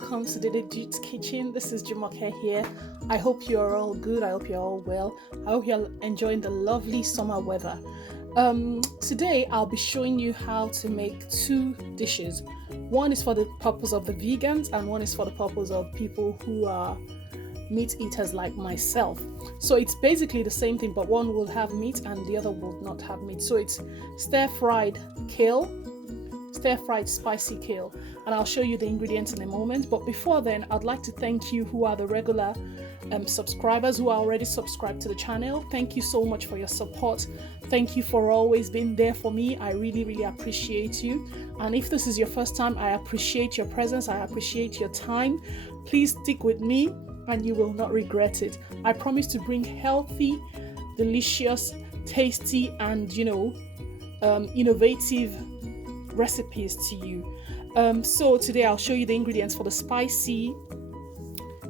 welcome to DeJuTTT's kitchen. This is Jumoke here. I hope you're all good. I hope you're all well. I hope you're enjoying the lovely summer weather. Today I'll be showing you how to make two dishes. One is for the purpose of the vegans and one is for the purpose of people who are meat eaters like myself. So it's basically the same thing, but one will have meat and the other will not have meat. So it's stir-fried kale, stir-fried spicy kale, and I'll show you the ingredients in a moment. But before then, I'd like to thank you who are the regular subscribers who are already subscribed to the channel. Thank you so much for your support. Thank you for always being there for me. I really appreciate you. And if this is your first time, I appreciate your presence. I appreciate your time. Please stick with me and you will not regret it. I promise to bring healthy, delicious, tasty, and innovative recipes to you. So today I'll show you the ingredients for the spicy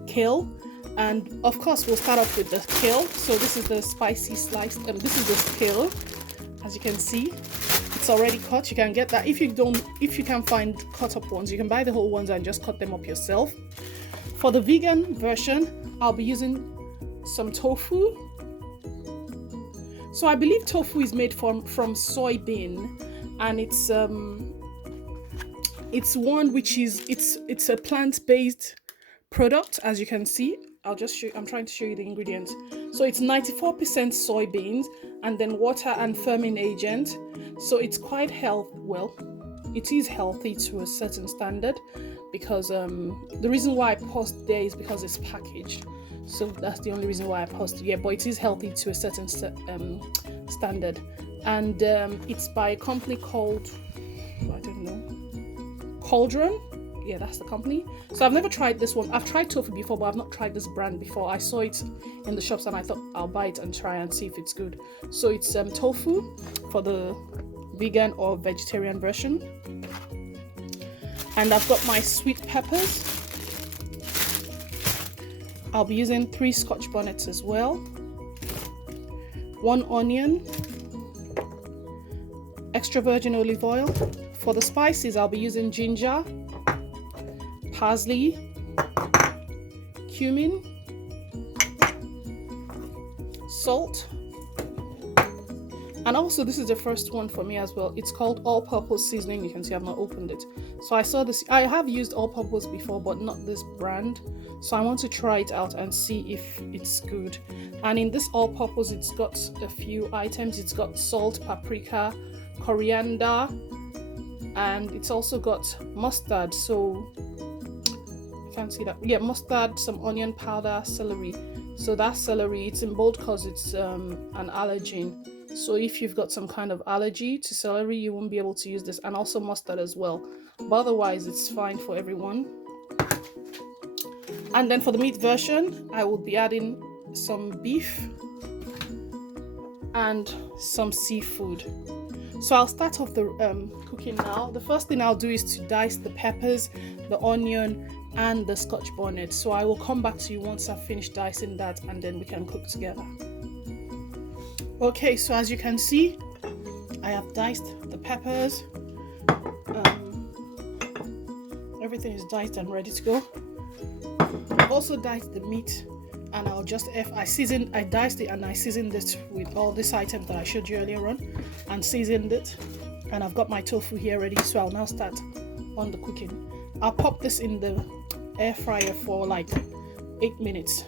kale, and of course we'll start off with the kale. So this is the spicy sliced, this is the kale. As you can see, it's already cut. You can get that if you can find cut up ones, you can buy the whole ones and just cut them up yourself. For the vegan version, I'll be using some tofu. So I believe tofu is made from soybean, and it's one which is it's a plant-based product. As you can see, I'm trying to show you the ingredients. So it's 94% soybeans and then water and firming agent. So it's quite it is healthy to a certain standard, because the reason why I paused there is because it's packaged. So that's the only reason why I paused. Yeah, but it is healthy to a certain standard. And it's by a company called, I don't know, Cauldron. Yeah, that's the company. So I've never tried this one. I've tried tofu before, but I've not tried this brand before. I saw it in the shops and I thought I'll buy it and try and see if it's good. So it's tofu for the vegan or vegetarian version. And I've got my sweet peppers. I'll be using 3 Scotch bonnets as well. 1 onion. Extra virgin olive oil. For the spices, I'll be using ginger, parsley, cumin, salt, and also this is the first one for me as well. It's called all-purpose seasoning. You can see I've not opened it. So I saw this. I have used all-purpose before, but not this brand. So I want to try it out and see if it's good. And in this all-purpose, it's got a few items. It's got salt, paprika, coriander, and it's also got mustard. So you can't see that. Yeah, mustard, some onion powder, celery. So that celery, it's in bold because it's an allergen. So if you've got some kind of allergy to celery, you won't be able to use this. And also mustard as well, but otherwise it's fine for everyone. And then for the meat version, I will be adding some beef and some seafood. So I'll start off the cooking now. The first thing I'll do is to dice the peppers, the onion, and the Scotch bonnet. So I will come back to you once I've finished dicing that, and then we can cook together. Okay, so as you can see, I have diced the peppers. Everything is diced and ready to go. I've also diced the meat, and I diced it and I seasoned it with all these items that I showed you earlier on, and seasoned it. And I've got my tofu here ready, so I'll now start on the cooking. I'll pop this in the air fryer for like 8 minutes.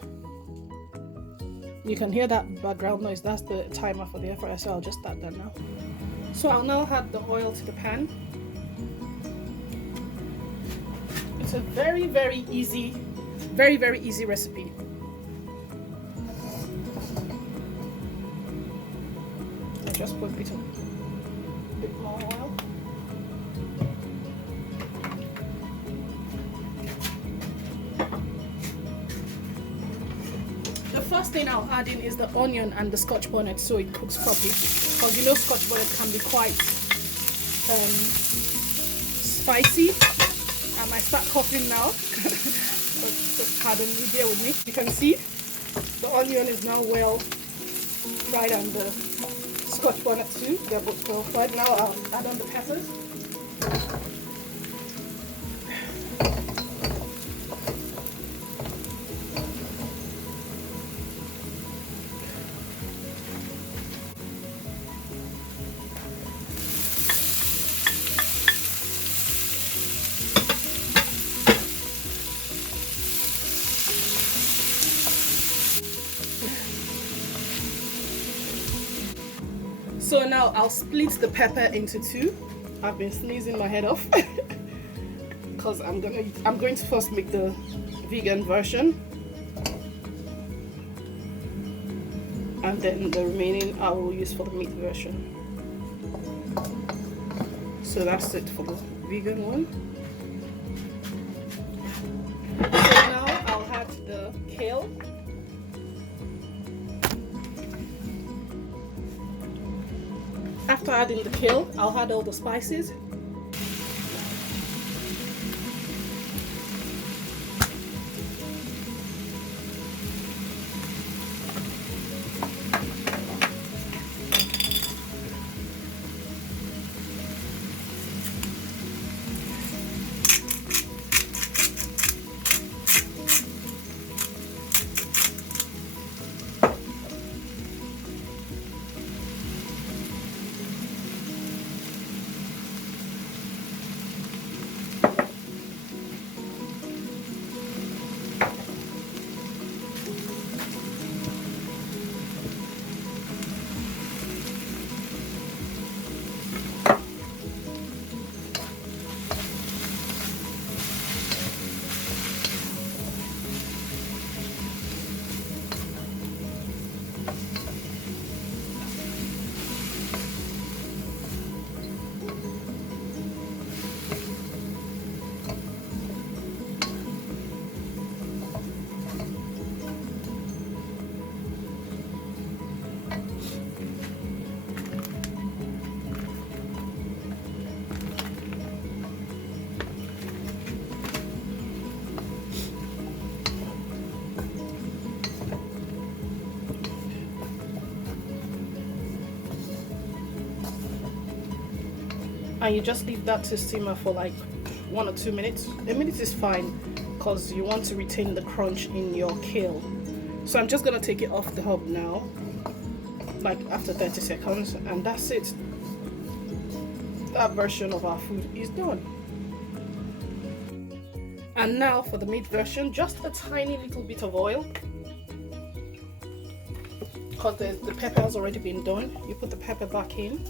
You can hear that background noise. That's the timer for the air fryer, so I'll just start that now. So I'll now add the oil to the pan. It's a very easy recipe. I'll just put a bit more oil. The first thing I'll add in is the onion and the Scotch bonnet, so it cooks properly, because you know Scotch bonnet can be quite spicy. I might start coughing now, but just pardon me, bear with me. You can see the onion is now well fried and the Scotch bonnet too. They're both well fried. Now I'll add on the peppers. So now I'll split the pepper into two. I've been sneezing my head off because I'm going to first make the vegan version, and then the remaining I will use for the meat version. So that's it for the vegan one. So now I'll add the kale. After adding the kale, I'll add all the spices. And you just leave that to simmer for like 1 or 2 minutes. A minute is fine because you want to retain the crunch in your kale. So I'm just gonna take it off the hob now, like after 30 seconds, and that's it. That version of our food is done. And now for the meat version, just a tiny little bit of oil, because the pepper has already been done. You put the pepper back in.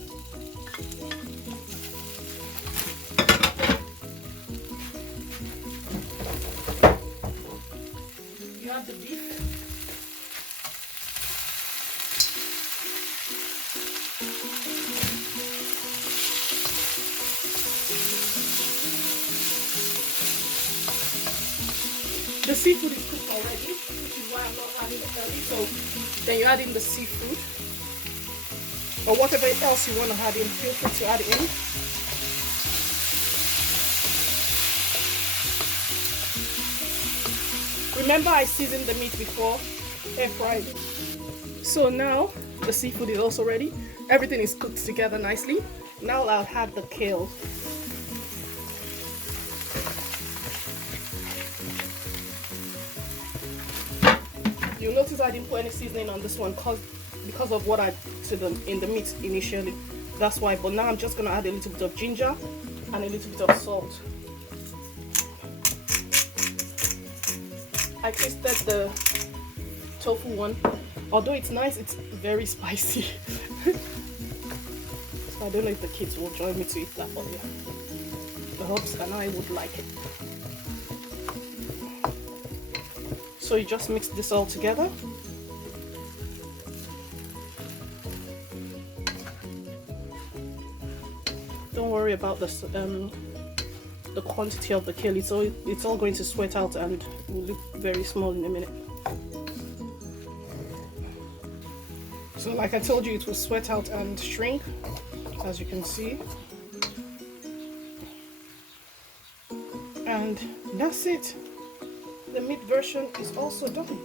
You have the beef. The seafood is cooked already, which is why I'm not adding it early. So then you add in the seafood or whatever else you want to add in. Feel free to add it in. Remember, I seasoned the meat before air fried. So now the seafood is also ready. Everything is cooked together nicely. Now I'll add the kale. You'll notice I didn't put any seasoning on this one because of what I did in the meat initially. That's why. But now I'm just going to add a little bit of ginger and a little bit of salt. I tasted the tofu one. Although it's nice, it's very spicy. So I don't know if the kids will join me to eat that, but yeah. The hubs and I would like it. So you just mix this all together. Don't worry about this, the quantity of the kale. It's all going to sweat out and will look very small in a minute. So like I told you, it will sweat out and shrink, as you can see. And that's it. The meat version is also done.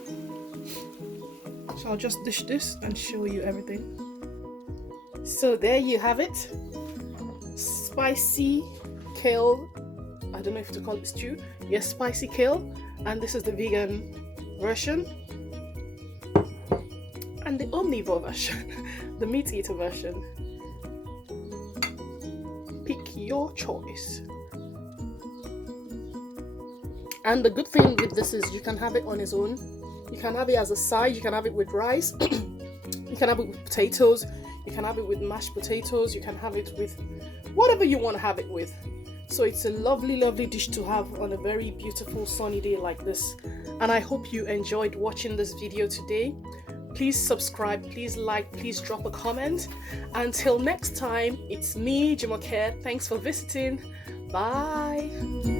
So I'll just dish this and show you everything. So there you have it. Spicy kale. I don't know if to call it stew. Yes, spicy kale. And this is the vegan version. And the omnivore version. The meat eater version. Pick your choice. And the good thing with this is you can have it on its own. You can have it as a side. You can have it with rice. You can have it with potatoes. You can have it with mashed potatoes. You can have it with whatever you want to have it with. So it's a lovely, lovely dish to have on a very beautiful sunny day like this. And I hope you enjoyed watching this video today. Please subscribe, please like, please drop a comment. Until next time, it's me, DeJuTTT's. Thanks for visiting. Bye.